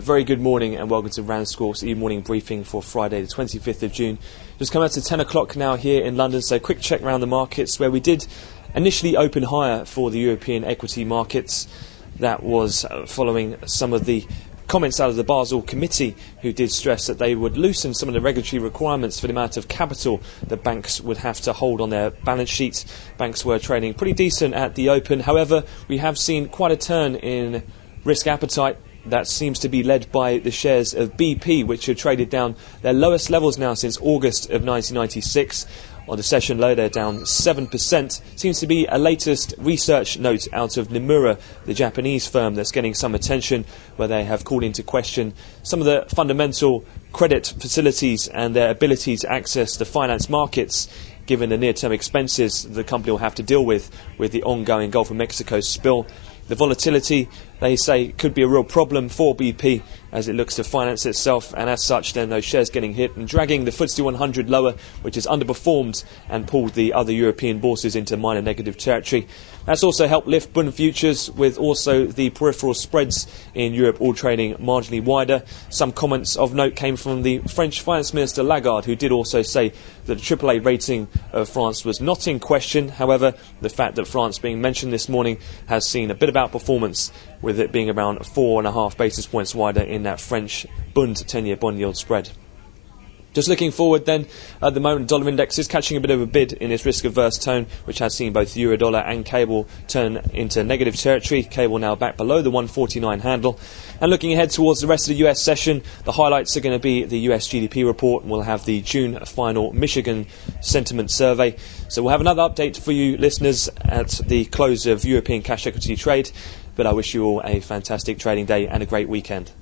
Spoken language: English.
A very good morning and welcome to RANsquawk's e-morning briefing for Friday the 25th of June. Just come out to 10 o'clock now here in London, so quick check around the markets where we did initially open higher for the European equity markets. That was following some of the comments out of the Basel Committee, who did stress that they would loosen some of the regulatory requirements for the amount of capital that banks would have to hold on their balance sheets. Banks were trading pretty decent at the open. However, we have seen quite a turn in risk appetite. That seems to be led by the shares of BP, which have traded down their lowest levels now since August of 1996. On the session low, they're down 7%. Seems to be a latest research note out of Nomura, the Japanese firm that's getting some attention, where they have called into question some of the fundamental credit facilities and their ability to access the finance markets, given the near-term expenses the company will have to deal with the ongoing Gulf of Mexico spill. The volatility, they say, could be a real problem for BP as it looks to finance itself, and as such then those shares getting hit and dragging the FTSE 100 lower, which has underperformed and pulled the other European bourses into minor negative territory. That's also helped lift Bund futures, with also the peripheral spreads in Europe all trading marginally wider. Some comments of note came from the French Finance Minister Lagarde, who did also say that the AAA rating of France was not in question. However, the fact that France being mentioned this morning has seen a bit of outperformance, with it being around 4.5 basis points wider in that French Bund 10-year bond yield spread. Just looking forward then, at the moment dollar index is catching a bit of a bid in its risk-averse tone, which has seen both euro-dollar and cable turn into negative territory. Cable now back below the 149 handle. And looking ahead towards the rest of the US session, the highlights are going to be the US GDP report, and we'll have the June final Michigan sentiment survey. So we'll have another update for you listeners at the close of European cash equity trade. But I wish you all a fantastic trading day and a great weekend.